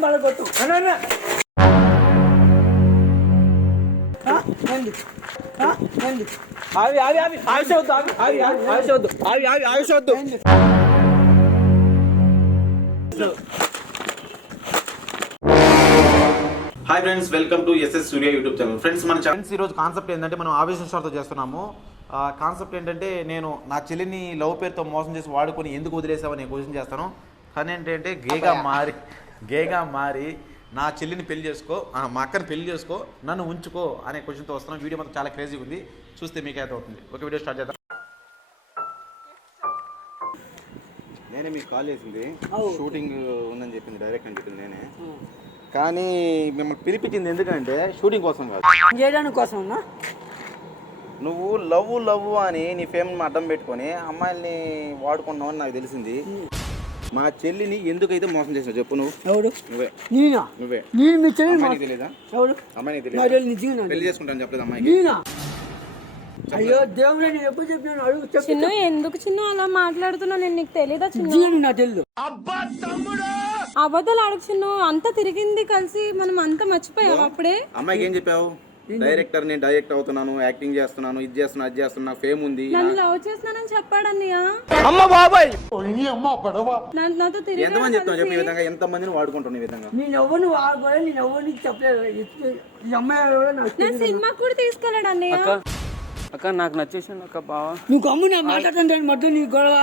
మేము పడగొట్టు ఆవి ఆవి ఆవి ఆవి ఆవి ఆవి ఆవి hi friends welcome to S S Surya YouTube channel friends మన ఛానల్స్ ఈరోజు కాన్సెప్ట్ ఏంటంటే మనం ఆవేశం స్టార్తో చేస్తున్నాము కాన్సెప్ట్ ఏంటంటే నేను నా చెల్లిని లవ్ పేరుతో మోసం చేసి వాడుకొని ఎందుకు వదిలేసామని క్వశ్చన్ చేస్తాను. కానీ ఏంటంటే గేగా మారి గేగా మారి నా చెల్లిని పెళ్ళి చేసుకో ఆ, మా అక్కని పెళ్ళి చేసుకో నన్ను ఉంచుకో అనే క్వశ్చన్తో వస్తున్నాం. వీడియో మాత్రం చాలా క్రేజీగా ఉంది. చూస్తే మీకు అయితే అవుతుంది. ఒక వీడియో స్టార్ట్ చేద్దాం. నేనే మీకు కాల్ చేసింది. షూటింగ్ ఉందని చెప్పింది డైరెక్ట్ అని చెప్పింది నేనే. కానీ మిమ్మల్ని పిలిపించింది ఎందుకంటే షూటింగ్ కోసం కాదు. చేయడానికి కోసం నువ్వు లవ్ లవ్ అని నీ ఫేమ్ అడ్డం పెట్టుకొని అమ్మాయిల్ని వాడుకున్నావు అని నాకు తెలిసింది. మా చెల్లిని ఎందుకైతే మోసం చేసావు చెప్పు నువ్వు. ఎవడు నువ్వే. నేనా? నువ్వే. నేను మీ చెల్లి అమ్మాయికి తెలియదా ఎవడు అమ్మాయికి నా తెలియదు చెల్లి నిజంగా పెళ్ళి చేసుకుంటాను చెప్పలేదు అమ్మాయికి? నేనా? అయ్యో దేవుడే నేను ఎప్పుడు చెప్పినాను? అడుగు చెప్పు చిన్ను ఎందుకు చిన్ను అలా మాట్లాడుతున్నావు? నేను నీకు తెలీదా చిన్ను? నా అబద్ధాలు అడుగు చిన్ను అంతా తిరిగింది కలిసి మనం అంతా మర్చిపోయాం అప్పుడే. అమ్మాయికి ఏం చెప్పావు? డైరెక్టర్ నేను డైరెక్ట్ అవుతున్నాను యాక్టింగ్ చేస్తున్నాను ఇది చేస్తున్నా అది చేస్తున్నా ఫేమ్ ఉంది. నన్ను లవ్ చేస్తున్నానని చెప్పాడు అన్నయ్య. అమ్మ బాబాయ్! నా- నాతో తిరిగి ఎంతమంది చెప్తావు చెప్పు ఈ విధంగా ఎంతమందిని వాడుకుంటున్నావు ఈ విధంగా? నేను ఎవరిని వాడుకోలేదు నేను చెప్పలేదు. ఈ అమ్మాయి ఎవరో నాకు నా. సినిమాకి కూడా తీసుకెళ్ళాడు అన్నయ్య. అక్క నాకు నచ్చేసింది అక్క బావా. నువ్వు గమ్ము నా మాట్లాడుతుంటే మొత్తం నీ గొడవ.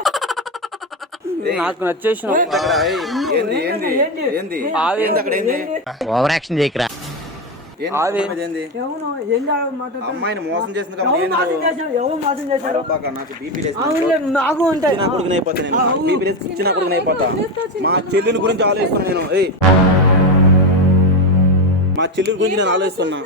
నాకు నచ్చేసిన అక్కడ ఏయ్, ఏంది ఏంది ఏంది? ఏంది? ఆవి ఏంది అక్కడ ఏంది? ఓవర్ యాక్షన్ చేయకరా. ఎవరు? అమ్మాయిని మోసం చేసింది కాబట్టి ఎవరు ఏంది మోసం నువ్వు? చేశారు? ఎవరు మోసం చేశారు? అబ్బా, నాకు బీపీ లేస్తుంది అవునులే నాకు ఉంటాయి చిన్న కొడుకుని అయిపోతా నేను. నాకు బీపీ లేసి చిన్న కొడుకుని అయిపోతా. మా చెల్లెల గురించి ఆలోచిస్తున్నా నేను. మా చెల్లెల గురించి నేను ఆలోచిస్తున్నా?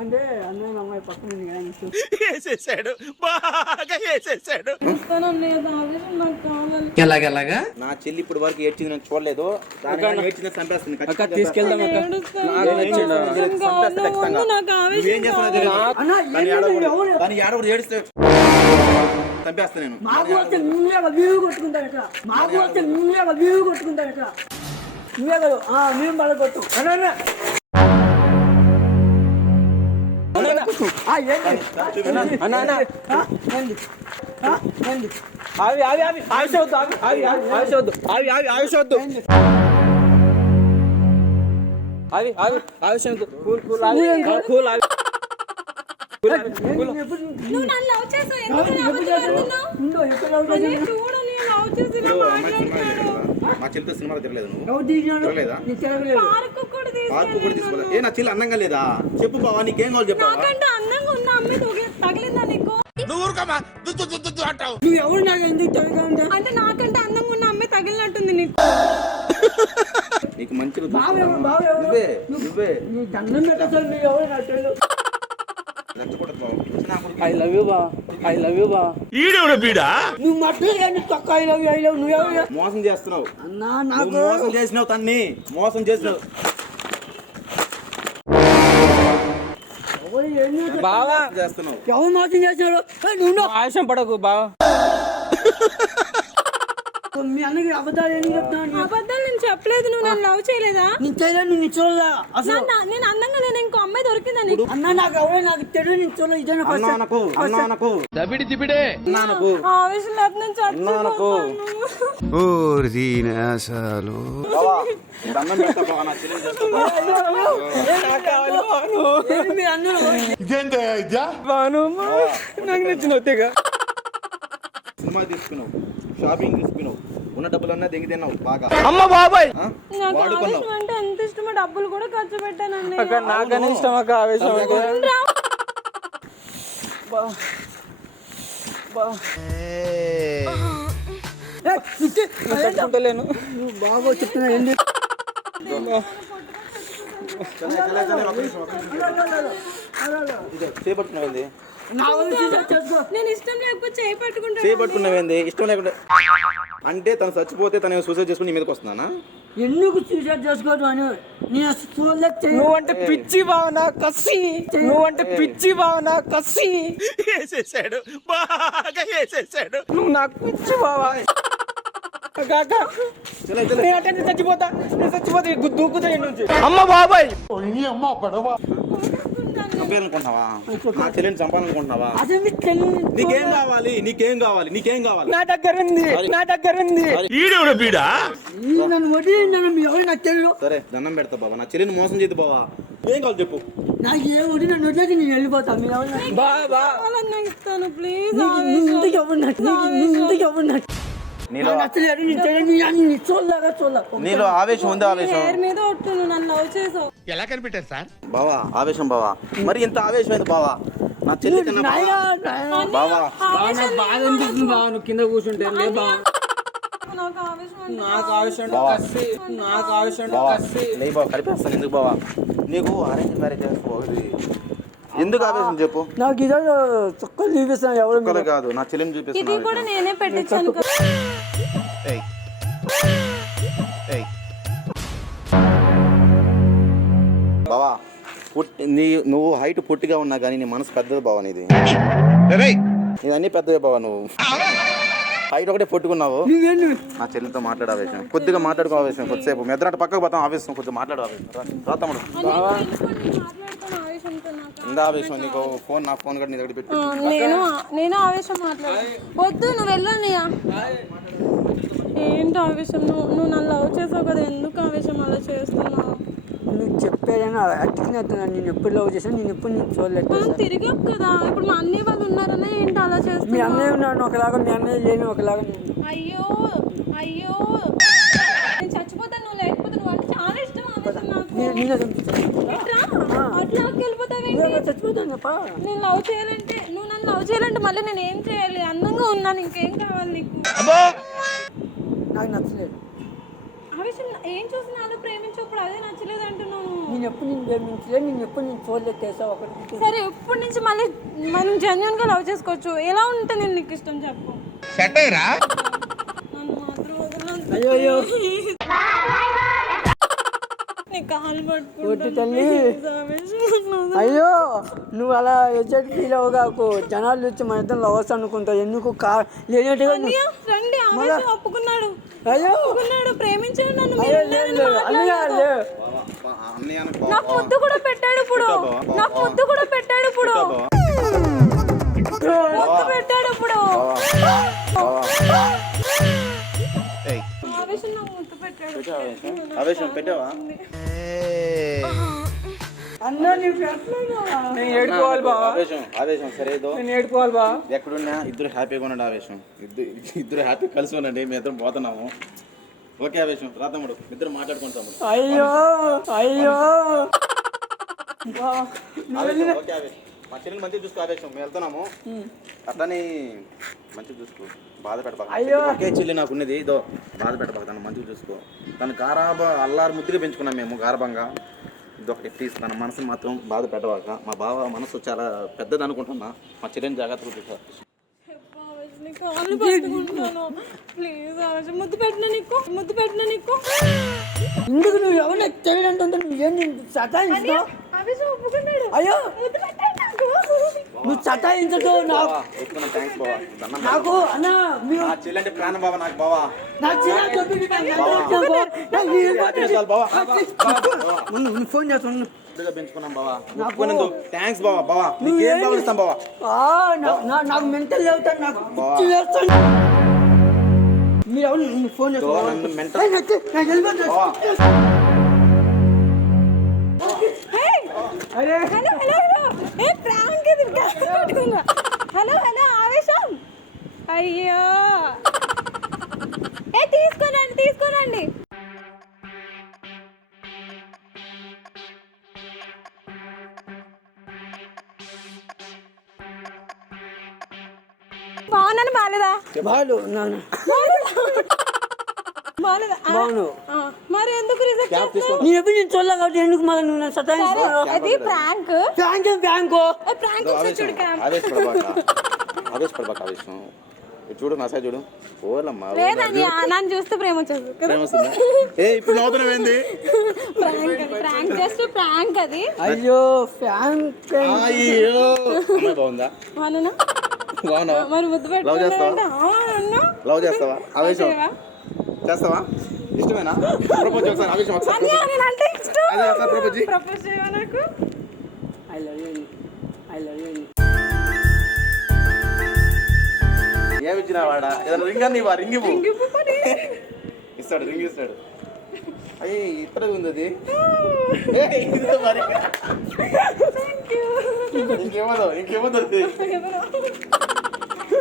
అంటే అన్నయ్య అమ్మాయి పక్కన ఉంది కదా నీకు. వేసేసాడు. బాగా వేసేసాడు. వస్తాను అన్నయ్య ఆవేశం నాకు కావాలి ఎలాగెలాగా నా చెల్లి ఇప్పుడు వరకు ఏడ్చింది నేను చూడలేదు. దానికన్నా ఏడ్చింది చంపేస్తుంది అక్క ఖచ్చితంగా. తీసుకెళ్దాం అక్క. ఏడుస్తాను. నాకు నచ్చిందా? ఆవేశం కావాలి. వద్దు, నాకు ఆవేశం నువ్వేం చేస్తున్నావు తెలియదు. అన్న దాన్ని ఏంది ఏడవకూడదు. ఎవరు దాన్ని ఏడవకూడదు, ఏడిస్తే చంపేస్తా నేను. మాకు వస్తే నువ్వే ఒక ఇక్కడ. మాకు వస్తే నువ్వే ఒక కొట్టుకుంటారు ఇక్కడ. నువ్వే కదా ఆ, మేము పడగొట్టు అన్న అన్న. ఆవి ఆవి ఆవి ఆవిష వద్దు ఆవి ఆవి ఆవి ఆవిష వద్దు. ఆవి ఆవి ఆవిష వద్దు. ఆవి ఆవి ఆవిష వద్దు. కూల్ కూల్ ఆవి. కూల్ ఆవి. కూల్ ఆవి. కూల్. ఏంది? ఎప్పుడు నువ్వు నన్ను లవ్ చేసావు? ఎందుకు నా అబద్ధాలు ఆడుతున్నావు? ఉందో ఎక్కడ ఎవరు అన్నయ్య, చూడు నేను లవ్ చేసి ఇలా అమ్మాయి సినిమా మాట్లాడుతున్నాడు మా చెల్లితో సినిమా తిరగలేదు నువ్వు. తిరగలేదా? పార్కు కూడా తీసుకోలేదు. ఏ నా చెల్లి అందంగా లేదా? చెప్పు బావా నీకేం కావాలి చెప్పావా నాకంటే అందంగా ఉన్న అమ్మాయి తొగి- తగిలిందా నీకు? నువ్వు ఎవరు నాకు ఎందుకు అంటే అంటే నాకంటే అందంగా ఉన్న అమ్మాయి తగిలినట్టుంది నీకు. నీకు మంచిగా బావ ఎవరు? చూసుకున్నావా? బావ ఎవరు? నువ్వే నువ్వే నీ దండం పెట్టాలి మీరు ఎవరు నాకు తెలియదు రెచ్చగొట్టకు బావ. నా కొడుకు. ఐ లవ్ యూ బా ఐ లవ్ యూ బా నువ్వు మట్టి తొక్క ఐ లవ్ ఐ లవ్ నువ్వు ఎవరు మోసం చేస్తున్నావు. అన్నా నాకు మోసం చేసినావు తన్ని. మోసం చేసినావు? బావా చేస్తున్నావు. ఎవరు మోసం చేసినాడు ఏ, నువ్వు నా- ఆవేశం పడకు బావా. మీ అన్నకి అబద్ధాలు ఏం చెప్తున్నాను అబద్ధాలు నేను చెప్పలేదు నువ్వు నన్ను లవ్ చేయలేదా? నేను చేయలేదు చూడలా అసలు నేను అందంగా నేను ఇంకో అమ్మాయి దొరికిందా నీకు? అన్న నాకు ఎవరో నాకు తెలియదు నేను చూడలేదు ఇదే ఫస్ట్ అన్నానకు అన్నానకు. అన్నానకు. ఆవేశం లేకపోతే నేను అన్నానకు. చచ్చిపోతాను నాకు నచ్చిన సినిమా తీసుకున్నావు. షాపింగ్ తీసుకున్నావు ఉన్న డబ్బులన్నా దెంగి తిన్నావు? బాగా. అమ్మ బాబాయ్? నాకు ఆవేశం అంటే ఎంత ఇష్టమో డబ్బులు కూడా ఖర్చు పెట్టాను అక్క నాకని ఇష్టం అక్క ఆవేశం అంటే బా. బా. ఏ, ఇచ్చి. తట్టుకుంటలేను. నువ్వు బాగా చెప్తున్నా ఏంటి? చేసుకో నేను ఇష్టం లేకపోతే చేపట్టుకున్నావేంది? ఇష్టం లేకుండా అంటే తను చచ్చిపోతే తను సూసైడ్ చేసుకుని నీ మీదకి వస్తున్నానా? ఎందుకు సూసైడ్ చేసుకోవడం అని నేను చూడలేక నువ్వంటే పిచ్చి భావన కసి. నువ్వంటే పిచ్చి భావన కసి. వేసేసాడు. బాగా వేసేసాడు. నువ్వు నాకు పిచ్చి బావా. అక్క నేను చచ్చిపోతా. నేను చచ్చిపోతా దూకుతా ఇంటి నుంచి. చంపేయాలనుకుంటున్నావా నా చెల్లిని చంపాలనుకుంటున్నావా? నీకేం కావాలి? నీకేం కావాలి? నీకేం కావాలి? నా దగ్గర ఉంది నా దగ్గర ఉంది. ఈ నన్ను వదిలి నన్ను ఎవరు నాకు తెలియదు సరే దండం పెడతా బాబా నా చెల్లిని మోసం చేయదు బాబా ఏం కావాలి చెప్పు. నాకు ఏ వదిలి నన్ను వదిలేసి నేను వెళ్ళిపోతాను మీరు ఎవరు నాకు- బా బా కావాలన్నా ఇస్తాను ప్లీజ్ ఎవరు నాకు నీకు నీ ఇంటికి ఎవరు నాకు నీలో నేను చూడలేగా నీలో ఆవేశం ఉంది? ఆవేశం పేరు మీద ఒట్టు నువ్వు నన్ను లవ్ చేసావు. బావా ఆవేశం బావా. మరి ఇంత ఆవేశం ఏంది బావా? నా చెల్లి బావా. నాకు బాధ అనిపిస్తుంది నువ్వు కింద కూర్చుంటే లే బా నాకు ఆవేశం అంటే నాకు ఆవేశం ఉంటే బావా. కసి. నాకు ఆవేశం ఉంటే బావా కసి. లే బావా కలిపేస్తాను ఎందుకు బావా? నీకు అరేంజ్ మ్యారేజ్ చేసుకోవాలి ఎందుకు ఆవేశం చెప్పు? నాకు ఇదో చుక్కలు చూపిస్తాను ఎవరు కాదు నా చెల్లిని ఇది చూపిస్తున్నాను కూడా నేనే పెట్టించాను పుట్టి నీ నువ్వు హైట్ పొట్టిగా ఉన్నా కానీ నీ మనసు పెద్దది బావా నీది. అన్ని పెద్దవే బావా నువ్వు. హైట్ ఒకటే పొట్టుకున్నావు. నా చెల్లితో మాట్లాడే ఆవేశం. కొద్దిగా మాట్లాడుకో ఆవేశం కొద్దిసేపు. మీ ఇద్దరు పక్కకు పోతాం ఆవేశం కొద్దిగా మాట్లాడు ఆవేశం. రా, తమ్ముడు. ఇందా ఆవేశం నీకు ఫోన్ నా ఫోన్ కూడా నీ దగ్గర పెట్టు. నేను నేను ఆవేశం మాట్లాడు వద్దు నువ్వు వెళ్ళనియా ఏంటి ఆవేశం? నువ్వు నువ్వు నన్ను లవ్ చేసావు కదా ఎందుకు ఆవేశం అలా చేస్తున్నావు? నువ్వు చెప్పేదైనా అతికినట్టు నేను ఎప్పుడు లవ్ చేశాను నేను ఎప్పుడు నేను చూడలేదు తిరిగాం కదా. ఇప్పుడు మా అన్నయ్య వాళ్ళు ఉన్నారనే ఏంటి అలా మీ చేస్తున్నావు అన్నయ్య ఉన్నాడు ఒకలాగా మీ అన్నయ్య లేని ఒకలాగా. అయ్యో అయ్యో. నేను చచ్చిపోతాను నువ్వు లేకపోతే నువ్వు అంటే చాలా ఇష్టం నేను నేను లవ్ చేయాలంటే నువ్వు నన్ను లవ్ చేయాలంటే మళ్ళీ నేను ఏం చేయాలి? అందంగా ఉన్నాను ఇంకేం కావాలి నీకు? నాకు నచ్చలేదు. ఆవేశం ఏం చూసి నాలో ప్రేమించప్పుడు అదే నచ్చలేదు అంటున్నాను నేను ఎప్పుడు నేను ప్రేమించలేదు నేను ఎప్పుడు నేను చూడలేదు తెలుసా? ఒకటి సరే ఇప్పటి నుంచి మళ్ళీ మనం జెన్యున్గా లవ్ చేసుకోవచ్చు? ఎలా ఉంటే నేను నీకు ఇష్టం చెప్పు. నన్ను మాత్రం వదలొద్దు. అయ్యో అయ్యో తల్లి. నువ్వు అలా ఎజెట్ ఫీల్ అవ్వగాకు జనాలు వచ్చి మన ఇద్దరు లవర్స్ అనుకుంటావు ఎందుకు కా లేనట్టుగా ఒప్పుకున్నాడు. అయ్యో. ప్రేమించాడు నన్ను నాకు ముద్దు కూడా పెట్టాడు ఇప్పుడు. నాకు ముద్దు కూడా పెట్టాడు ఇప్పుడు. ముద్దు పెట్టాడు ఇప్పుడు. నేను ఏడుకోవాలి బా ఎక్కడున్నా? ఇద్దరు హ్యాపీగా ఉండండి ఆవేశం. ఇద్దరు ఇద్దరు హ్యాపీ కలిసి ఉండండి మీ ఇద్దరం పోతున్నాము. ఓకే ఆవేశం. రా తమ్ముడు ఇద్దరు మాట్లాడుకుంటాం తమ్ముడు. అయ్యో అయ్యో. ఆవేశం ఓకే ఆవేశం. మా చెల్లిని మంచిగా చూసుకో ఆవేశం. మేము వెళ్తున్నాము. అట్లని మంచిగా చూసుకో. బాధ పెట్టబాక అయ్యో. ఒకే చెల్లి నాకు ఉన్నది ఇదో బాధ పెట్టబాక తను మంచిగా చూసుకో. తను గారాబ అల్లారు ముద్దుగా పెంచుకున్నాం మేము గారభంగా. ఇదొకటి ప్లీజ్ తన మనసుని మాత్రం బాధ పెట్టబాక మా బావ మనసు చాలా పెద్దది అనుకుంటున్నా. మా చెల్లిని జాగ్రత్తగా కాళ్ళు ప్లీజ్ ఆవేశం ముద్దు పెట్టిన నీకు? ముద్దు పెట్టిన నీకు? ఎందుకు నువ్వు ఎవరు తెలియదంటే నువ్వేం సతాయిస్తావు? ఒప్పుకున్నాడు. అయ్యో. ముద్దు పెట్టాడు. నాకు నువ్వు సతాయించదు నాకు అన్న మీరు నా చెల్లి అంటే ప్రాణం బావా నాకు బావా. నాకు ఫోన్ చేస్తాను ముద్దుగా పెంచుకున్నాం బావా. ఒప్పుకునేందుకు థ్యాంక్స్ బావా బావా. నీకేం బాగా ఇస్తాం బావా? ఆ, నా- నా- నాకు మెంటల్ అవుతాను నాకు పిచ్చి వేస్తాను మీరు ఫోన్ చేస్తాను అరే. Hello hello hello. ఏ హలో హలో ఆవేశం? అయ్యో. ఏ తీసుకోనండి తీసుకోనండి. బాగున్నాను బాలేదా? బాలు మరి ఎందుకు రిజెక్ట్ చేస్తున్నావు నేను ఎప్పుడు నేను చూడలే కాబట్టి ఎందుకు మళ్ళీ నువ్వు నన్ను సతాయిస్తావు అది ప్రాంక్. ప్రాంక్ ఒకసారి చూడు ఆవేశపడబాక. ఆవేశం. చూడు నా సైడ్ చూడు. ఓలమ్మా లేదండి నన్ను చూస్తే ప్రేమ వచ్చేది ప్రేమ వస్తుందా? ఏ ఇప్పుడు నవ్వుతున్నావు ఏంది? ప్రాంక్ ప్రాంక్ జస్ట్ ప్రాంక్ అది. అయ్యో ఫ్యాన్ అయ్యో. అమ్మాయి బాగుందా? అవునా? మరి ముద్దు లవ్ చేస్తావా? లవ్ చేస్తావా? ఆవేశం. చేస్తావా? ఇష్టమేనా? ప్రపోజ్ ఒకసారి ఆవేశం ఒకసారి అన్నయ్య నేను అంటే ఇష్టం. అదే ఒకసారి ప్రపోజ్. ప్రపోజ్ చేయవా నాకు? I love you I love you ఏమి ఇచ్చినా వాడా? ఏదైనా రింగ్ అని ఇవ్వ రింగ్ ఇవ్వు. ఇస్తాడు రింగ్ ఇస్తాడు. అయ్యి ఇത്ര ఉంది అది. మరి. Thank you. ఇంకేమదో.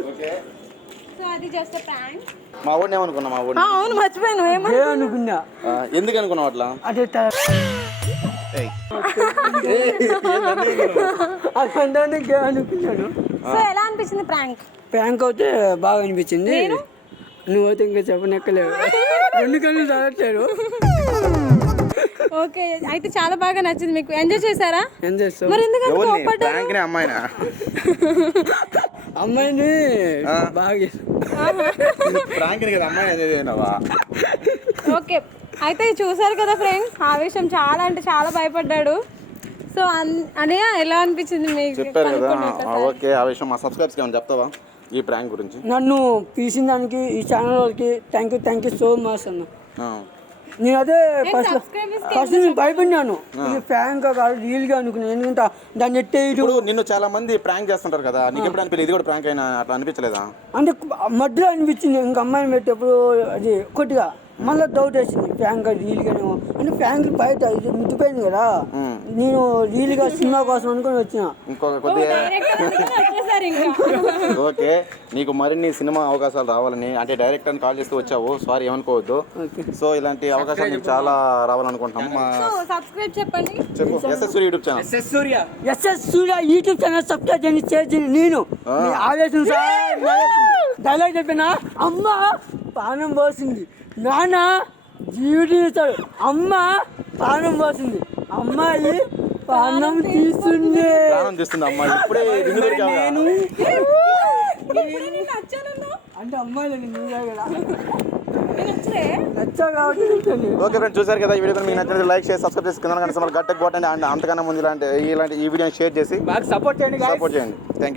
ఓకే. అది జస్ట్ ప్రాంక్ మా వాడిని ఏమనుకున్నా మా వాడిని అవును మర్చిపోయాను. ఏమని ఏ అనుకున్నా. ఎందుకు అనుకున్నావు అట్లా? అదే సో ఎలా అనిపించింది ప్రాంక్ ప్రాంక్ అయితే బాగా అనిపించింది. నువ్వైతే ఇంకా చెప్పనెక్కలేవు రెండు కళ్ళు ఓకే అయితే చాలా బాగా నచ్చింది మీకు. ఎంజాయ్ చేశారా? చేస్తావు మరి ఎందుకంటే అమ్మాయినా? అమ్మాయిని ఆ. బాగా ప్రాంక్ని కదా అమ్మాయి అనేది అయినావా ఓకే. అయితే చూసారు కదా ఫ్రెండ్స్ ఆవేశం చాలా అంటే చాలా భయపడ్డాడు. సో అనే ఎలా అనిపించింది మీకు చెప్పారు కదా. ఆ, ఓకే ఆ విషయం మా సబ్స్క్రైబ్స్కి ఏమైనా చెప్తావా ఈ ప్రాంక్ గురించి? నన్ను తీసిన దానికి ఈ ఛానల్ వాళ్ళకి thank you thank you so much అన్న. ఆ. నేను అదే ఫస్ట్ ఫస్ట్ నేను భయపడినాను. ఇది ఫ్రాంక్ కాదు రియల్గా అనుకున్నాను ఎందుకంటే దాన్ని ఇప్పుడు నిన్ను చాలా మంది ప్రాంక్ చేస్తుంటారు కదా. నీకు ఎప్పుడు అనిపించలేదు ఇది కూడా ప్రాంక్ అయినా? అట్లా అనిపించలేదా? అంటే మధ్యలో అనిపించింది. ఇంకా అమ్మాయిని పెట్టేప్పుడు అది కొద్దిగా మళ్ళీ డౌట్ వేసింది. ఫ్రాంక్ రియల్ గానేమో అంటే ఫ్రాంక్ బయట ఇది ముద్దుపోయింది కదా. నేను రియల్గా సినిమా కోసం అనుకుని వచ్చిన. ఇంకొక కొద్దిగా ఓకే నీకు మరిన్ని సినిమా అవకాశాలు రావాలని అంటే డైరెక్ట్ అని కాల్ చేస్తూ వచ్చావు. సారీ ఏమనుకోవద్దు. సో ఇలాంటి అవకాశాలు నీకు చాలా రావాలనుకుంటున్నాం. సబ్స్క్రైబ్ చెప్పండి. చెప్పు S S YouTube channel S S Surya S S Surya YouTube channel subscribe చేయండి చేయండి. నేను సార్ డైలాగ్ చెప్పిన? అమ్మ పానం పోసింది. నాన్న జీవితం ఇస్తాడు అమ్మ పానం పోసింది అమ్మాయి పానం తీస్తుంది. ప్రాణం తీస్తుంది అమ్మాయి ఇప్పుడే రింగు దొరికావా? నేను నేను నచ్చానన్నా అంటే అమ్మాయిలు నువ్వే కదా. నేను కాబట్టి. ఓకే ఫ్రెండ్స్ చూసారు కదా ఈ వీడియో మీకు నచ్చినది లైక్ చేసి సబ్స్క్రైబ్ చేసి కింద కనుక గట్ట కొట్టండి. అండ్ అంతకన్నా ముందు ఇలాంటి ఇలాంటి ఈ వీడియోని షేర్ చేసి సపోర్ట్ చేయండి guys. సపోర్ట్ చేయండి. Thank you